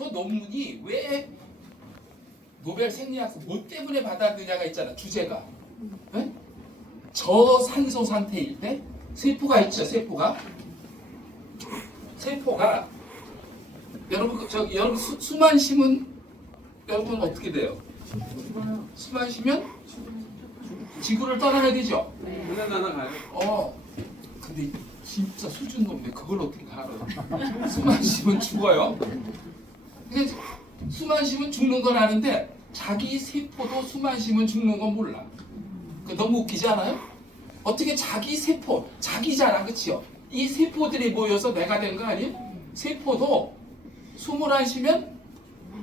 저 논문이 왜 노벨 생리학상 뭐 때문에 받았느냐가 있잖아. 주제가 네? 저산소 상태일 때 세포가 있죠. 세포가 여러분 여러분 수만 쉬면 여러분 어떻게 돼요? 수만 쉬면 지구를 떠나야 되죠. 날아가요. 근데 진짜 수준 높네. 그걸 어떻게 알아? 수만 쉬면 죽어요. 근데 수만 쉬면 죽는 건 아는데 자기 세포도 수만 쉬면 죽는 건 몰라. 그 너무 웃기지 않아요? 어떻게 자기 세포, 자기잖아, 그치요? 이 세포들이 모여서 내가 된 거 아니에요? 세포도 숨을 안 쉬면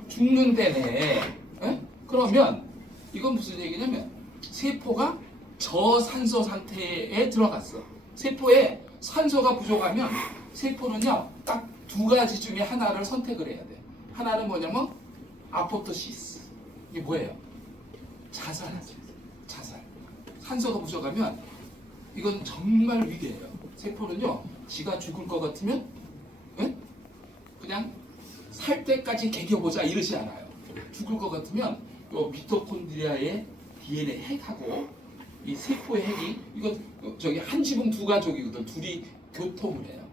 죽는다네. 에? 그러면 이건 무슨 얘기냐면 세포가 저산소 상태에 들어갔어. 세포에 산소가 부족하면 세포는요 딱 두 가지 중에 하나를 선택을 해야 돼. 하나는 뭐냐면 아포토시스. 이게 뭐예요? 자살하죠. 자살. 산소가 부족하면 이건 정말 위대해요. 세포는요 지가 죽을 것 같으면 에? 그냥 살 때까지 개겨보자 이러지 않아요. 죽을 것 같으면 요 미토콘드리아의 DNA 핵하고 이 세포의 핵이 이건 저기 한 지붕 두 가족이거든. 둘이 교통을 해요.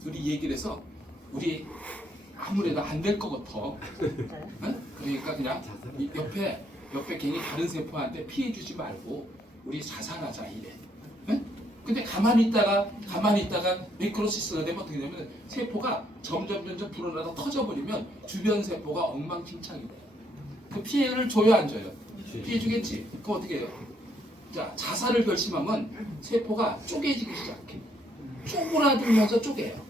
둘이 얘기를 해서 우리 아무래도 안 될 것 같아. 응? 그러니까 그냥 이 옆에 괜히 다른 세포한테 피해 주지 말고 우리 자살하자 이래. 응? 근데 가만히 있다가 네크로시스가 되면 어떻게 되냐면 세포가 점점 불어나서 터져버리면 주변 세포가 엉망진창이 돼요. 그 피해를 줘요 안 줘요? 피해 주겠지. 그럼 어떻게 해요? 자, 자살을 결심하면 세포가 쪼개지기 시작해. 쪼그라들면서 쪼개요.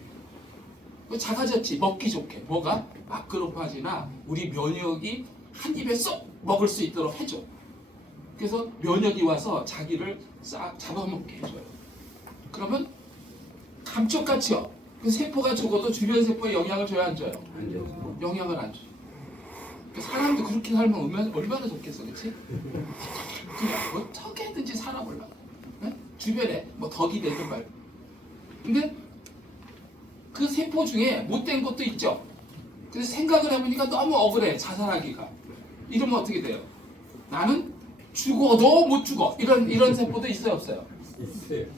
작아졌지. 먹기 좋게. 뭐가? 마크로파지나 우리 면역이 한 입에 쏙 먹을 수 있도록 해줘. 그래서 면역이 와서 자기를 싹 잡아먹게 해줘요. 그러면 감쪽같이요. 그 세포가 죽어도 주변 세포에 영향을 줘야 안 줘요? 영향을 안 줘요. 사람도 그렇게 살면 얼마나 좋겠어, 그렇지? 그냥 어떻게든지 살아보려고. 네? 주변에 뭐 덕이 되든 말고. 근데 그 세포 중에 못된 것도 있죠. 그래서 생각을 해보니까 너무 억울해, 자살하기가. 이러면 어떻게 돼요? 나는 죽어도 못 죽어. 이런 세포도 있어요, 없어요?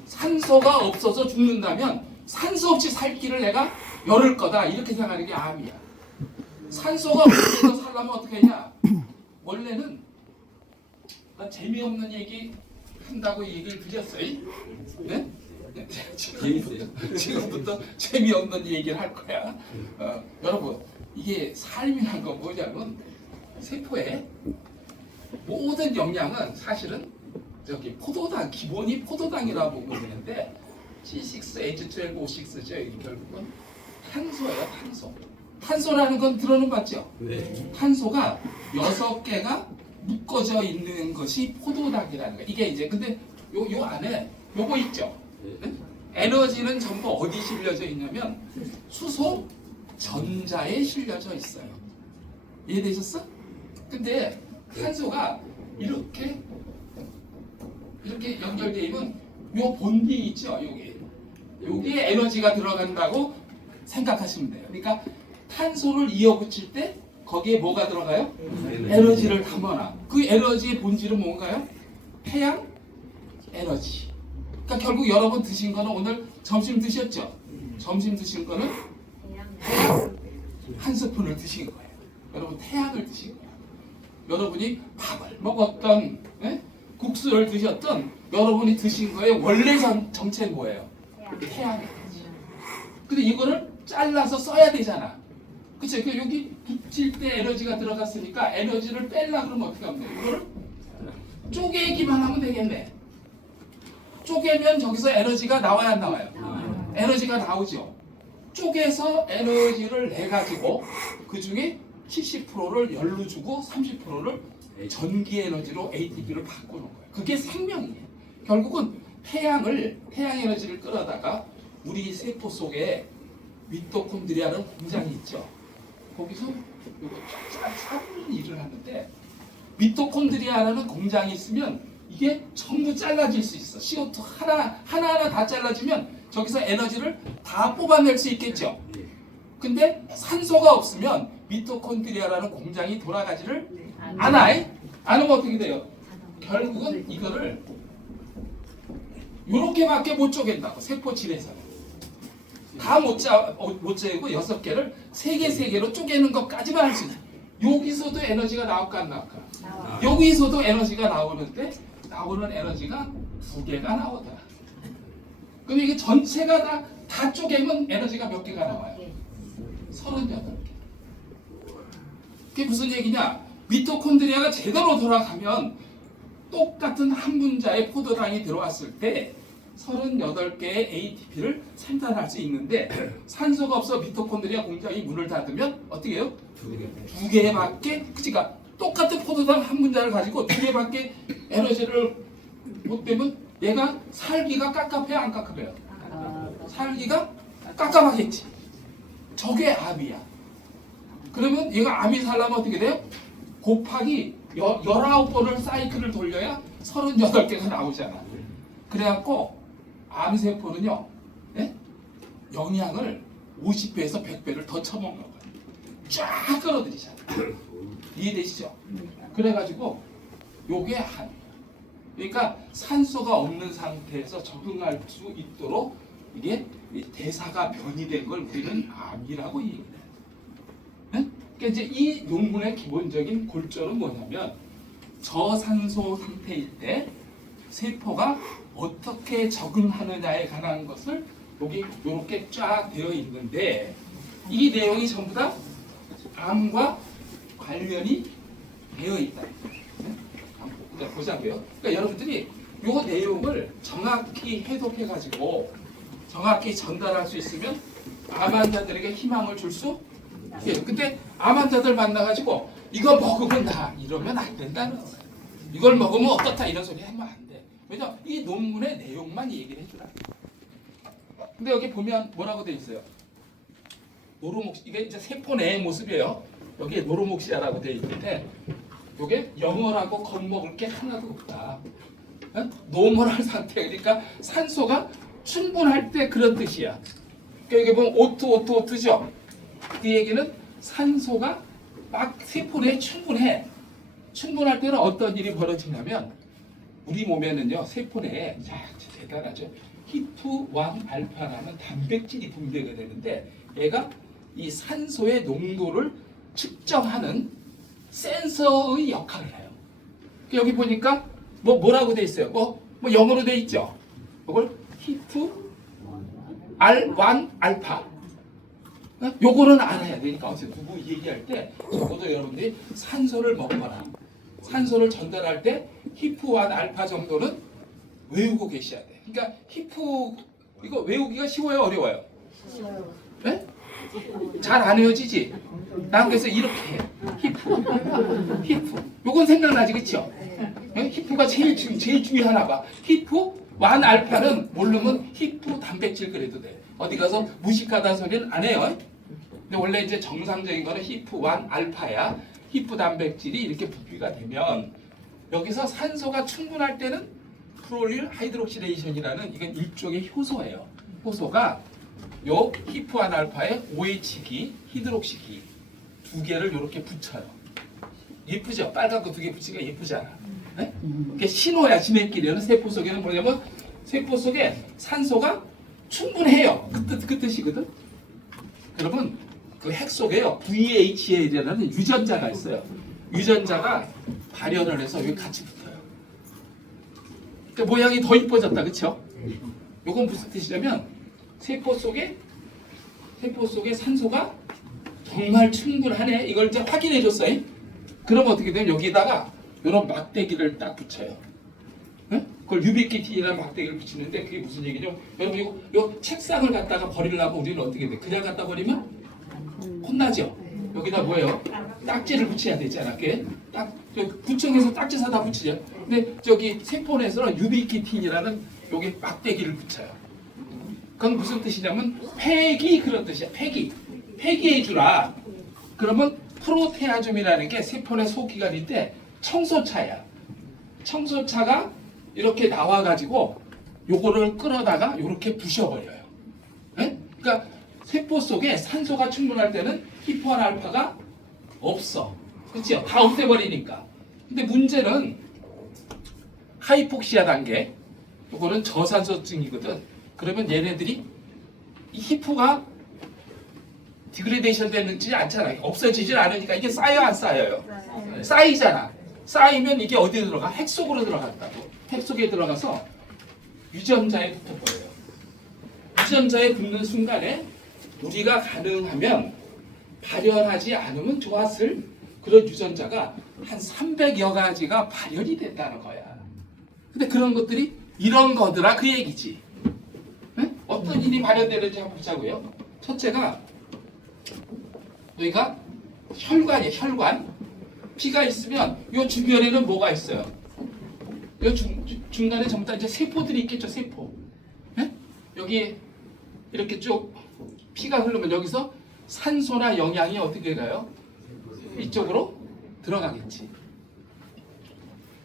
산소가 없어서 죽는다면 산소 없이 살 길을 내가 열을 거다. 이렇게 생각하는 게 암이야. 산소가 없어서 살려면 어떻게 하냐? 원래는 난 재미없는 얘기 한다고 얘기를 드렸어요. 네? 지금부터 재미없는 얘기를 할 거야. 여러분, 이게 삶이란 건 뭐냐면 세포의 모든 영양은 사실은 저기 포도당, 기본이 포도당이라고 보면 되는데 C6H12O6죠. 이게 결국은 탄소예요, 탄소. 탄소라는 건 들어는 봤죠? 네. 탄소가 6개가 묶어져 있는 것이 포도당이라는 거예요. 이게 이제 근데 요 안에 요거 있죠? 네? 에너지는 전부 어디 실려져 있냐면 수소 전자에 실려져 있어요. 이해되셨어? 근데 탄소가 이렇게 연결되어 있는 요 본디 있죠? 여기에 에너지가 들어간다고 생각하시면 돼요. 그러니까 탄소를 이어붙일 때 거기에 뭐가 들어가요? 에너지를 담아놔. 그 에너지의 본질은 뭔가요? 태양 에너지. 그러니까 결국 여러분 드신 거는 오늘 점심 드셨죠? 점심 드신 거는 태양 한 스푼을 드신 거예요. 여러분 태양을 드신 거예요. 여러분이 밥을 먹었던 국수를 드셨던 여러분이 드신 거의 원래 정체는 뭐예요? 태양 에너지. 근데 이거를 잘라서 써야 되잖아. 그쵸? 여기 붙일 때 에너지가 들어갔으니까 에너지를 뺄라 그러면 어떻게 하면 돼? 이거를 쪼개기만 하면 되겠네. 쪼개면 저기서 에너지가 나와야 안 나와요? 에너지가 나오죠. 쪼개서 에너지를 내가지고 그 중에 70%를 열로 주고 30%를 전기 에너지로 ATP를 바꾸는 거예요. 그게 생명이에요. 결국은 태양 에너지를 끌어다가 우리 세포 속에 미토콘드리아는 공장이 있죠. 거기서 요거 짜는 일을 하는데 미토콘드리아라는 공장이 있으면 이게 전부 잘라질 수 있어. CO2 하나하나 다 잘라지면 저기서 에너지를 다 뽑아낼 수 있겠죠. 근데 산소가 없으면 미토콘드리아라는 공장이 돌아가지를 않아. 않으면 어떻게 돼요? 결국은 이거를 요렇게밖에 못 쪼갠다고. 세포질에서는 다 못 쪼개고 6개를 3개 쪼개는 것까지만 할 수 있어요. 여기서도 에너지가 나올까 안 나올까? 여기서도 에너지가 나오는데 나오는 에너지가 2개가 나오더라. 그럼 이게 전체가 다 쪼개면 에너지가 몇 개가 나와요? 38개. 그게 무슨 얘기냐? 미토콘드리아가 제대로 돌아가면 똑같은 한 분자의 포도당이 들어왔을 때 38개의 ATP를 생산할 수 있는데 산소가 없어 미토콘드리아 공장이 문을 닫으면 어떻게 해요? 2개밖에, 그러니까 똑같은 포도당 한 분자를 가지고 2개밖에 에너지를 못 되면 얘가 살기가 깝깝해요, 안 깝깝해요? 살기가 깝깝하겠지. 저게 암이야. 그러면 얘가 암이 살려면 어떻게 돼요? 곱하기 19번을 사이클을 돌려야 38개가 나오잖아. 그래갖고 암세포는요, 예? 영양을 50배에서 100배를 더 처먹는 거예요. 쫙 끌어들이잖아. 이해되시죠? 그래가지고 요게 암이야. 그러니까 산소가 없는 상태에서 적응할 수 있도록 이게 대사가 변이된 걸 우리는 암이라고 얘기해요. 네? 그러니까 이제 이 논문의 기본적인 골조는 뭐냐면 저산소 상태일 때 세포가 어떻게 적응하느냐에 관한 것을 여기 이렇게 쫙 되어 있는데 이 내용이 전부 다 암과 관련이 되어 있다. 네? 보자고요. 그러니까 여러분들이 이 내용을 정확히 해독해 가지고 정확히 전달할 수 있으면 암 환자들에게 희망을 줄 수 있어요. 근데 암 환자들 만나가지고 이거 먹으면 나 이러면 안 된다는 거예요. 이걸 먹으면 어떻다 이런 소리 하면 안 돼. 왜냐 이 논문의 내용만 얘기를 해주라. 근데 여기 보면 뭐라고 돼 있어요? 노로목시, 이게 이제 세포 내의 모습이에요. 여기에 노로목시아라고 돼 있는데 이게 영어라고 겁먹을 게 하나도 없다. 노멀한 상태, 그러니까 산소가 충분할 때 그런 뜻이야. 그러니까 여기 보면 O2죠. 그 얘기는 산소가 막 세포 내에 충분해. 충분할 때는 어떤 일이 벌어지냐면 우리 몸에는요 세포 내에 대단하죠. 히프1 알파라는 단백질이 분비가 되는데 얘가 이 산소의 농도를 측정하는 센서의 역할을 해요. 여기 보니까 뭐라고 돼 있어요? 뭐 영어로 돼 있죠. 이걸 히프 R1 알파. 요거는 알아야 되니까 어제 누구 얘기할 때 적어도 여러분들이 산소를 먹거나 산소를 전달할 때 히프1 알파 정도는 외우고 계셔야 돼. 그러니까 히프 이거 외우기가 쉬워요, 어려워요? 쉬워요. 네? 잘 안 외워지지? 난 그래서 이렇게 해. 히프. 요건 생각나지, 그쵸? 네? 히프가 제일 중요하나 봐. 히프1 알파는 모르면 히프 단백질 그래도 돼. 어디 가서 무식하다 소리는 안 해요. 근데 원래 이제 정상적인 거는 히프1 알파야. 히프 단백질이 이렇게 분비가 되면 여기서 산소가 충분할 때는 프롤릴 하이드록시레이션이라는 이건 일종의 효소예요. 효소가 요 히프1 알파에 OH기, 히드록시기 2개를 이렇게 붙여요. 예쁘죠? 빨간 거 2개 붙이니까 예쁘잖아. 네? 그게 신호야. 지네끼리는 세포 속에는 뭐냐면 세포 속에 산소가 충분해요. 그 뜻이거든. 그러면 그 핵 속에요. VHA라는 유전자가 있어요. 유전자가 발현을 해서 여기 같이 붙어요. 그러니까 모양이 더 이뻐졌다, 그렇죠? 요건 무슨 뜻이냐면 세포 속에 산소가 정말 충분하네. 이걸 이제 확인해 줬어요. 그럼 어떻게 되면 여기다가 이런 막대기를 딱 붙여요. 네? 그걸 유비키틴이라는 막대기를 붙이는데 그게 무슨 얘기죠? 여러분 이 책상을 갖다가 버리려면 우리는 어떻게 돼? 그냥 갖다 버리면 혼나죠. 여기다 뭐예요? 딱지를 붙여야 되잖아. 그게 딱 구청에서 딱지 사다 붙이죠. 근데 저기 세포내에서는 유비키틴이라는 여기 막대기를 붙여요. 그건 무슨 뜻이냐면 폐기 그런 뜻이야. 폐기해 주라. 그러면 프로테아즘이라는 게 세포내 소기관인데 청소차야. 청소차가 이렇게 나와가지고 요거를 끌어다가 이렇게 부셔버려요. 네? 그러니까 세포 속에 산소가 충분할 때는 히프1 알파가 없어. 그렇죠? 다 없애버리니까. 근데 문제는 하이폭시아 단계. 이거는 저산소증이거든. 그러면 얘네들이 이 히포가 디그레데이션 되는지 않잖아. 없어지질 않으니까 이게 쌓여 안 쌓여요? 쌓이잖아. 쌓이면 이게 어디에 들어가? 핵 속으로 들어간다고. 핵 속에 들어가서 유전자에 붙어버려요. 유전자에 붙는 순간에 우리가 가능하면 발현하지 않으면 좋았을 그런 유전자가 한 300여 가지가 발현이 된다는 거야. 근데 그런 것들이 이런 거더라 그 얘기지. 네? 어떤 일이 발현되는지 한번 보자고요. 첫째가 여기가 혈관이에요. 혈관. 피가 있으면 이 주변에는 뭐가 있어요? 이 중간에 전부 다 이제 세포들이 있겠죠. 세포. 네? 여기 이렇게 쭉 피가 흐르면 여기서 산소나 영양이 어떻게 가요? 이쪽으로 들어가겠지.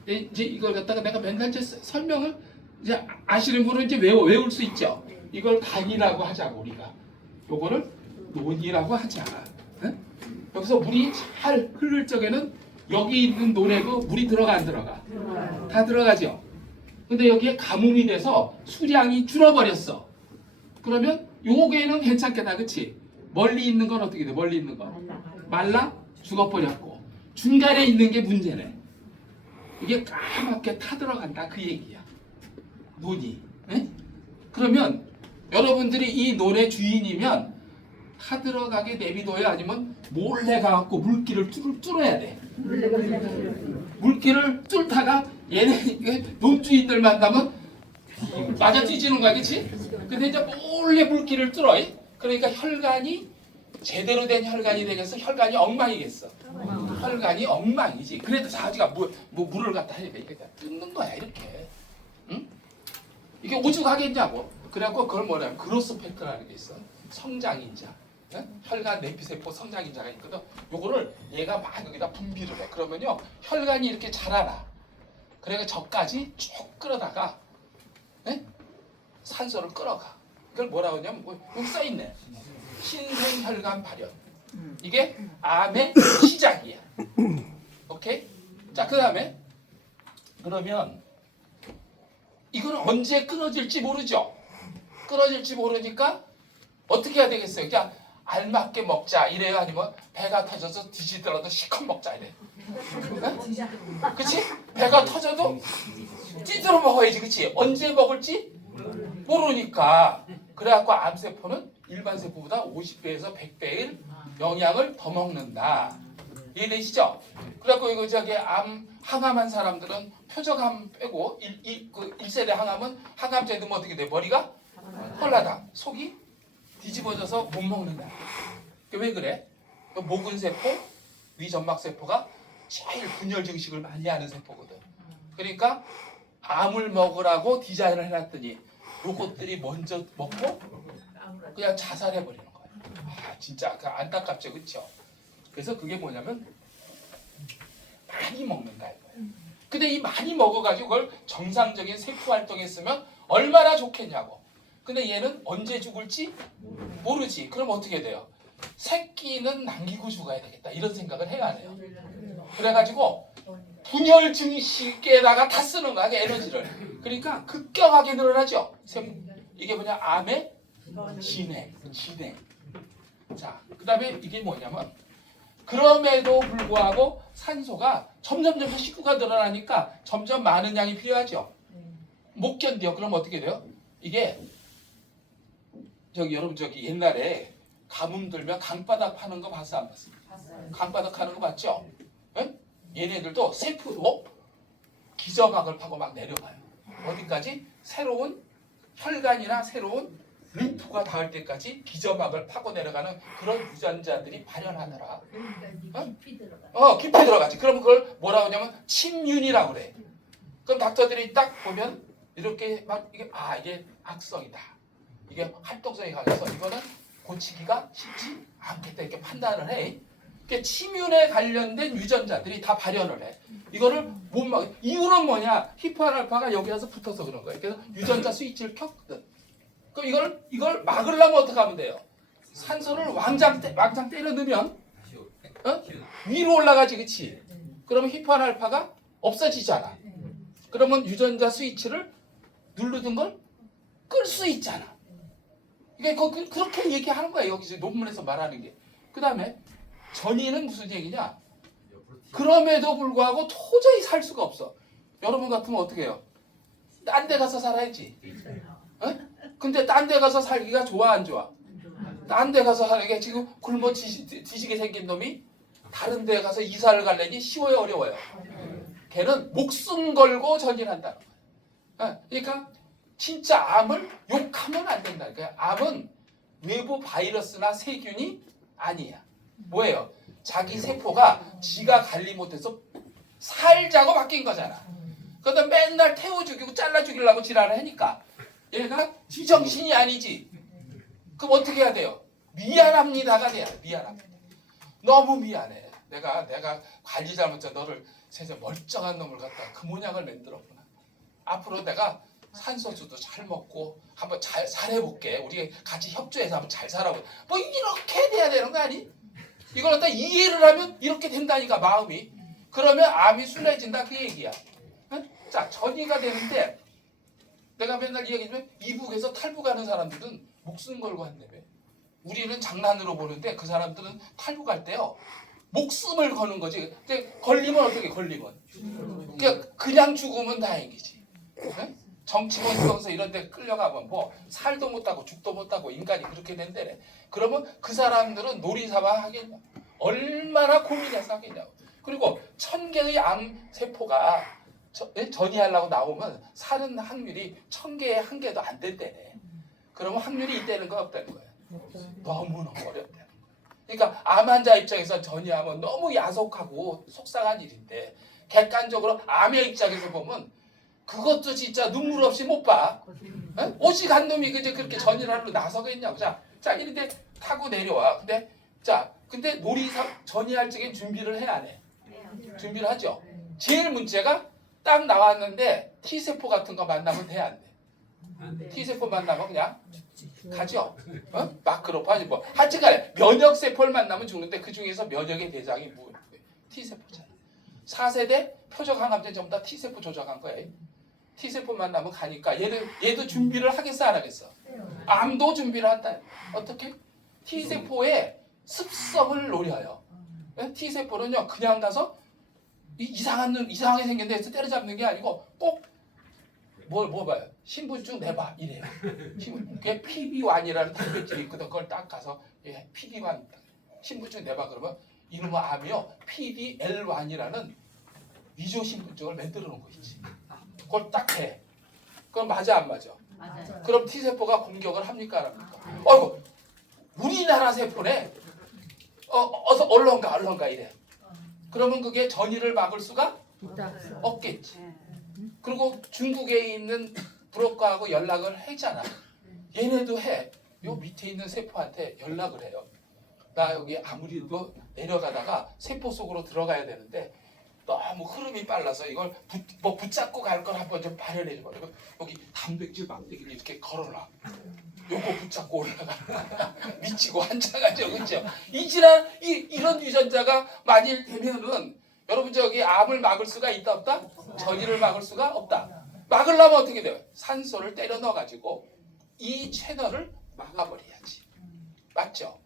이제 이걸 갖다가 내가 맨날 이제 설명을 이제 아시는 분은 이제 외울 수 있죠. 이걸 간이라고 하자고 우리가. 요거를 논이라고 하자. 응? 여기서 물이 잘 흐를 적에는 여기 있는 논에도 물이 들어가 안 들어가? 다 들어가죠. 근데 여기에 가뭄이 돼서 수량이 줄어버렸어. 그러면 요게는 괜찮겠다, 그치? 멀리 있는 건 어떻게 돼? 멀리 있는 건 말라 죽어버렸고 중간에 있는 게 문제네. 이게 까맣게 타들어간다 그 얘기야. 논이. 네? 그러면 여러분들이 이 논의 주인이면 타들어가게 내비둬야 아니면 몰래 가갖고 물길을 뚫어야 돼. 물길을 뚫다가 얘네 논주인들 만나면 맞아 뒤지는 거야, 그치? 근데 이제 몰래 물길을 뚫어. 그러니까 혈관이 제대로 된 혈관이 되겠어? 혈관이 엉망이겠어? 혈관이 엉망이지. 그래도 자기가 물을 갖다 해야 돼. 이게 뜯는 거야 이렇게. 응? 이게 오죽하겠냐고. 그래갖고 그걸 뭐냐면 그로스 팩터라는 게 있어. 성장인자. 응? 혈관 내피세포 성장인자가 있거든. 요거를 얘가 막 여기다 분비를 해. 그러면요 혈관이 이렇게 자라나. 그러니까 저까지 쭉 끌어다가 네? 산소를 끌어가. 이걸 뭐라고 하냐면 여기 써있네. 신생혈관 발현. 이게 암의 시작이야. 오케이? 자, 그 다음에 그러면 이건 언제 끊어질지 모르죠. 끊어질지 모르니까 어떻게 해야 되겠어요? 그냥 알맞게 먹자 이래요? 아니면 배가 터져서 뒤지더라도 시컷 먹자 이래? 네? 그치? 배가 터져도 찌들어 먹어야지, 그치? 언제 먹을지 모르니까. 그래갖고 암세포는 일반 세포보다 50배에서 100배의 영양을 더 먹는다. 이해되시죠? 그래갖고 이거 저기 항암한 사람들은 표적암 빼고 1세대 항암은 항암제 넣으면 어떻게 돼? 머리가 헐라당, 속이 뒤집어져서 못 먹는다. 왜 그래? 모근세포, 위점막세포가 제일 분열 증식을 많이 하는 세포거든. 그러니까 암을 먹으라고 디자인을 해놨더니 요것들이 먼저 먹고 그냥 자살해버리는 거예요. 아, 진짜 안타깝죠, 그렇죠? 그래서 그게 뭐냐면 많이 먹는다 이거예요. 근데 이 많이 먹어가지고 그걸 정상적인 세포 활동했으면 얼마나 좋겠냐고. 근데 얘는 언제 죽을지 모르지. 그럼 어떻게 돼요? 새끼는 남기고 죽어야 되겠다 이런 생각을 해야 해요. 그래가지고 분열 증식에다가 다 쓰는 거야, 에너지를. 그러니까 급격하게 늘어나죠. 이게 뭐냐? 암의 진행. 자, 그 다음에 이게 뭐냐면 그럼에도 불구하고 산소가 점점 식구가 늘어나니까 점점 많은 양이 필요하죠. 못 견뎌. 그럼 어떻게 돼요? 이게 여러분 옛날에 가뭄 들면 강바닥 파는 거 봤어 안 봤어? 봤어요. 강바닥 파는 거 봤죠? 응? 얘네들도 세포로 기저막을 파고 막 내려가요. 어디까지? 새로운 혈관이나 새로운 림프가 닿을 때까지 기저막을 파고 내려가는 그런 유전자들이 발현하더라. 그러니까 깊이 들어가. 깊이 들어가지. 그럼 그걸 뭐라고 하냐면 침윤이라고 그래. 그럼 닥터들이 딱 보면 이렇게 막 이게 악성이다. 이게 활동성이 강해서 이거는 고치기가 쉽지 않겠다 이렇게 판단을 해. 그러니까 침윤에 관련된 유전자들이 다 발현을 해. 이거를 못 막. 이유는 뭐냐? 히포알파가 여기 와서 붙어서 그런 거예요. 그래서 유전자 스위치를 켰거든. 그럼 이걸 막으려면 어떻게 하면 돼요? 산소를 왕창 때려 넣으면 위로 올라가지, 그치? 그러면 히포 알파가 없어지잖아. 그러면 유전자 스위치를 누르던 걸 끌 수 있잖아. 이게 그렇게 얘기하는 거야. 여기 논문에서 말하는 게. 그 다음에 전이는 무슨 얘기냐? 그럼에도 불구하고 도저히 살 수가 없어. 여러분 같으면 어떻게 해요? 딴 데 가서 살아야지. 근데 딴 데 가서 살기가 좋아, 안 좋아? 딴 데 가서 사는 게 지금 굶어 뒤지게 생긴 놈이 다른 데 가서 이사를 가려니 쉬워요, 어려워요? 걔는 목숨 걸고 전진한다는 거야. 그러니까 진짜 암을 욕하면 안 된다. 그러니까 암은 외부 바이러스나 세균이 아니야. 뭐예요? 자기 세포가 지가 관리 못해서 살자고 바뀐 거잖아. 그러다 맨날 태워 죽이고 잘라 죽이려고 지랄을 하니까 얘가 지정신이 아니지. 그럼 어떻게 해야 돼요? 미안합니다가 돼야 돼. 미안합니다. 너무 미안해. 내가 관리 잘못해서 너를 세상 멀쩡한 놈을 갖다 그 모양을 만들었구나. 앞으로 내가 산소수도 잘 먹고 한번 잘 살아볼게. 우리 같이 협조해서 한번 잘 살아보자. 뭐 이렇게 돼야 되는 거 아니? 이걸 갖다 이해를 하면 이렇게 된다니까 마음이. 그러면 암이 순해진다 그 얘기야. 자, 전이가 되는데 내가 맨날 이야기하지만 이북에서 탈북하는 사람들은 목숨 걸고 한다며. 우리는 장난으로 보는데 그 사람들은 탈북할 때요 목숨을 거는 거지. 근데 걸리면 어떻게 걸리면? 그냥 죽으면 다행이지. 네? 정치권 수용소 이런 데 끌려가면 뭐 살도 못하고 죽도 못하고 인간이 그렇게 된대래. 그러면 그 사람들은 놀이사와 하겠냐. 얼마나 고민해서 하겠냐고. 그리고 1000개의 암세포가 전이하려고 나오면 사는 확률이 1000개에 1개도 안 된대네. 그러면 확률이 있다는 거 없다는 거야. 너무너무 어렵다는 거야. 그러니까 암 환자 입장에서 전이하면 너무 야속하고 속상한 일인데 객관적으로 암의 입장에서 보면 그것도 진짜 눈물 없이 못 봐. 오직 한 놈이 그렇게 전이하러 나서겠냐고. 자, 이런데 타고 내려와. 근데 놀이사 전이할 적엔 준비를 해 안 해? 준비를 하죠. 제일 문제가 딱 나왔는데 T세포 같은 거 만나면 돼 안 돼? T세포 만나면 그냥 가죠. 마크로파지 뭐. 하여튼간에 면역세포를 만나면 죽는데 그 중에서 면역의 대장이 뭐예요? T세포잖아. 4세대 표적 항암제 전부 다 T세포 조작한 거예요. T세포 만나면 가니까 얘도 준비를 하겠어 안 하겠어? 암도 준비를 한다. 어떻게? T세포의 습성을 노려요. T세포는요 그냥 가서 이상하게 생긴 데서 때려잡는 게 아니고 꼭 뭐 봐요? 신분증 내봐 이래요. 그게 PB1이라는 단백질이 있거든. 그걸 딱 가서 PB1 신분증 내봐 그러면 이놈의 암이요 PDL1이라는 위조 신분증을 만들어 놓은 거 있지. 그걸 딱 해. 그럼 맞아 안 맞아? 맞아요. 그럼 T세포가 공격을 합니까 안 합니까? 어이구 우리나라 세포네. 어서 얼른 가 이래. 그러면 그게 전이를 막을 수가 없겠지. 그리고 중국에 있는 브로커하고 연락을 했잖아. 얘네도 해. 요 밑에 있는 세포한테 연락을 해요. 나 여기 아무리도 내려가다가 세포 속으로 들어가야 되는데 너무 흐름이 빨라서 이걸 붙잡고 갈 걸 한번 좀 발현해 줘. 그리고 여기 단백질 막대기를 이렇게 걸어놔. 요거 붙잡고 올라가. 미치고 한장하죠, 그렇죠? 이런 유전자가 만일 되면은 여러분 저기 암을 막을 수가 있다 없다? 전이를 막을 수가 없다. 막으려면 어떻게 돼요? 산소를 때려 넣어가지고 이 채널을 막아버려야지. 맞죠?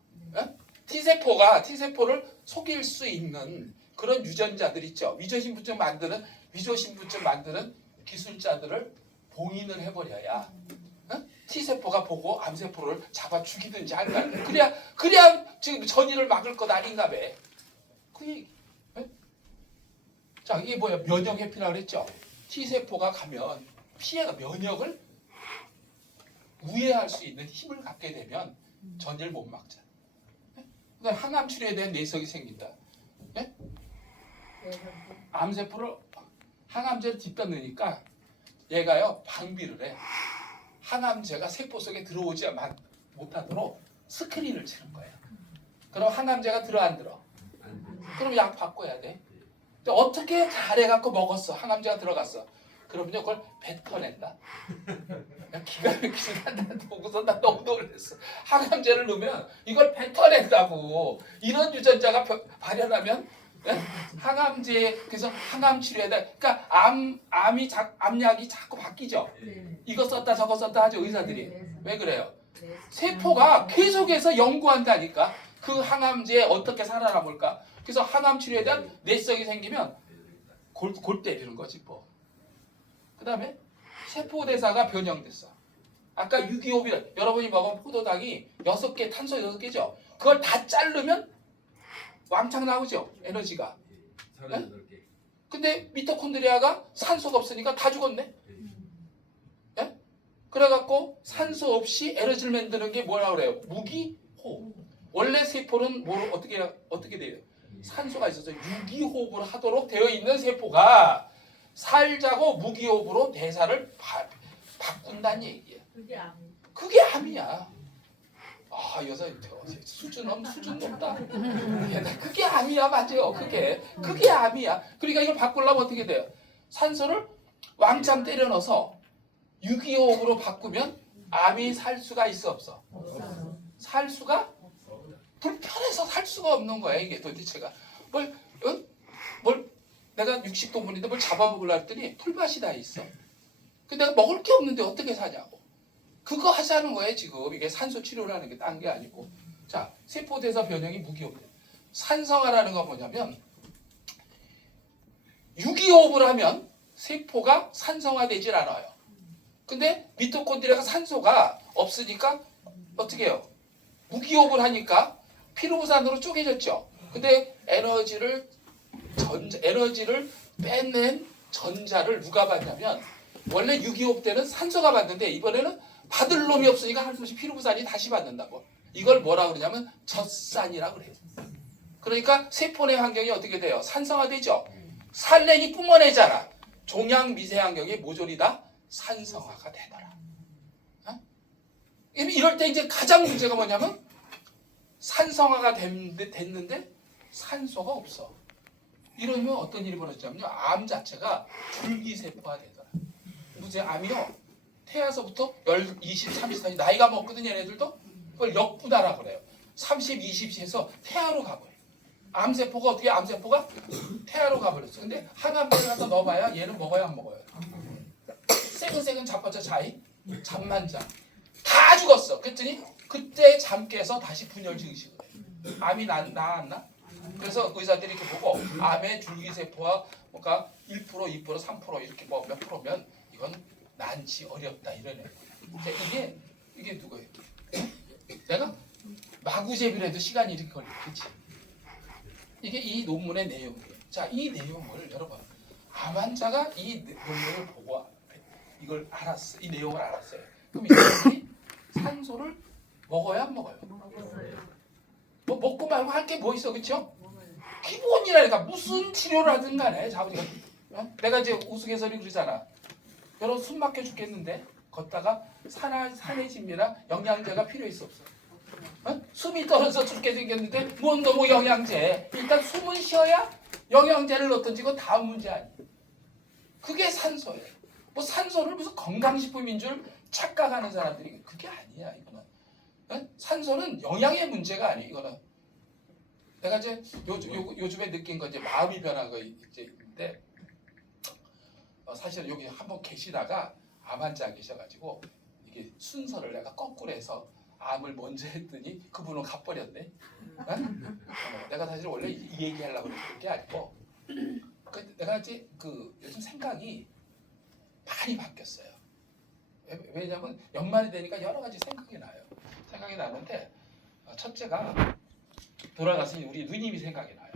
T세포를 속일 수 있는 그런 유전자들 있죠. 위조 신분증 만드는 기술자들을 봉인을 해버려야 T세포가 보고 암세포를 잡아 죽이든지 할 거 아니에요. 그래야 지금 전이를 막을 것 아닌가 봐. 그 얘기. 자, 이게 뭐야? 면역 회피라고 그랬죠. T세포가 가면 피해가 면역을 우회할 수 있는 힘을 갖게 되면 전이를 못 막잖아. 그러니까 항암 치료에 대한 내성이 생긴다. 암세포를 항암제를 뒷다 넣으니까 얘가요 방비를 해. 항암제가 세포 속에 들어오지 못하도록 스크린을 치는 거예요. 그럼 항암제가 들어 안 들어? 그럼 약 바꿔야 돼. 근데 어떻게 잘해갖고 먹었어. 항암제가 들어갔어. 그러면요 그걸 뱉어낸다. 야, 기가 막히다. 나 보고서 나 너무 놀랐어. 항암제를 넣으면 이걸 뱉어낸다고. 이런 유전자가 발현하면 항암제 그래서 항암 치료에다 그러니까 암약이 자꾸 바뀌죠. 이거 썼다 저거 썼다 하죠 의사들이. 왜 그래요? 세포가 계속해서 연구한다니까. 그 항암제에 어떻게 살아남을까? 그래서 항암 치료에 대한 내성이 생기면 골 때리는 거지 뭐. 그 다음에 세포 대사가 변형됐어. 아까 유기호흡이라 여러분이 먹은 포도당이 6개 탄소 6개죠. 그걸 다 자르면 왕창 나오죠 에너지가. 네? 근데 미토콘드리아가 산소가 없으니까 다 죽었네. 네? 그래갖고 산소 없이 에너지를 만드는 게 뭐라 그래요? 무기호흡. 원래 세포는 어떻게 돼요? 산소가 있어서 유기호흡을 하도록 되어 있는 세포가 살자고 무기호흡으로 대사를 바꾼다는 얘기예요. 그게 암이야. 아, 여자 수준 높다. 그게 암이야, 맞아요. 그게 암이야. 그러니까 이걸 바꾸려면 어떻게 돼요? 산소를 왕창 때려 넣어서 유기호흡으로 바꾸면 암이 살 수가 있어 없어? 살 수가 불편해서 살 수가 없는 거야. 이게 도대체가 뭘 내가 60도분인데 뭘 잡아먹으려 했더니 풀맛이 다 있어. 근데 내가 먹을 게 없는데 어떻게 사냐고. 그거 하자는 거예요 지금. 이게 산소 치료라는 게 딴 게 아니고. 자, 세포대사 변형이 무기호흡. 산성화라는 건 뭐냐면 유기호흡을 하면 세포가 산성화되질 않아요. 근데 미토콘드리아가 산소가 없으니까 어떻게 해요? 무기호흡을 하니까 피로부산으로 쪼개졌죠. 근데 에너지를 뺏는 전자를 누가 받냐면 원래 유기호흡 때는 산소가 받는데 이번에는 받을 놈이 없으니까 할 수 없이 피로부산이 다시 받는다고. 이걸 뭐라 그러냐면 젖산이라고 그래요. 그러니까 세포 내 환경이 어떻게 돼요? 산성화되죠. 살랭이 뿜어내잖아. 종양 미세환경이 모조리 다 산성화가 되더라. 어? 이럴 때 이제 가장 문제가 뭐냐면 산성화가 됐는데 산소가 없어. 이러면 어떤 일이 벌어지냐면요. 암 자체가 줄기세포화 되더라. 무슨 암이요? 태어서부터 20, 30살 나이가 먹거든 얘네들도 그걸 역분화라고 그래요. 30, 20에서 태아로 가버려. 암세포가 어떻게 암세포가 태아로 가버렸어. 근데 항암제를 갖다 넣어봐야 얘는 먹어야 안 먹어요. 새근새근 자빠져 자이 잠만 자. 다 죽었어. 그랬더니 그때 잠 깨서 다시 분열 증식을 해. 암이 나았나? 그래서 의사들이 이렇게 보고 암의 줄기세포와 뭔가 1%, 2%, 3% 이렇게 뭐 몇 프로면 이건 난치 어렵다 이러네. 이게 누구예요? 내가 마구제비를 해도 시간이 이렇게 걸려. 그렇지? 이게 이 논문의 내용이에요. 자, 이 내용을 여러분 암 환자가 이 논문을 보고 이걸 알았어. 이 내용을 알았어요. 그럼 이 사람이 산소를 먹어야 안 먹어요? 뭐 먹고 말고 할 게 뭐 있어, 그렇죠? 기본이라니까 무슨 치료를 하든 간에 자우리가 내가 이제 우스갯소리 그러잖아. 여러분 숨 막혀 죽겠는데 걷다가 산해집니다. 영양제가 필요했어 없어? 숨이 떨어져 죽게 생겼는데 뭔 너무 영양제. 일단 숨은 쉬어야 영양제를 넣든지 그거 다음 문제 아니에요. 그게 산소예요. 뭐 산소를 무슨 건강식품인 줄 착각하는 사람들이 그게 아니야 이거는. 산소는 영양의 문제가 아니에요. 이거는 내가 이제 요즘에 느낀 거 이제 마음이 변한 거 이제 있는데 사실 여기 한번 계시다가 암 환자 계셔가지고 이게 순서를 내가 거꾸로 해서 암을 먼저 했더니 그분은 가버렸네. 내가 사실 원래 이 얘기하려고 그랬던 게 아니고 내가 이제 요즘 생각이 많이 바뀌었어요. 왜냐면 연말이 되니까 여러 가지 생각이 나요. 생각이 나는데 첫째가 돌아가신 우리 누님이 생각이 나요.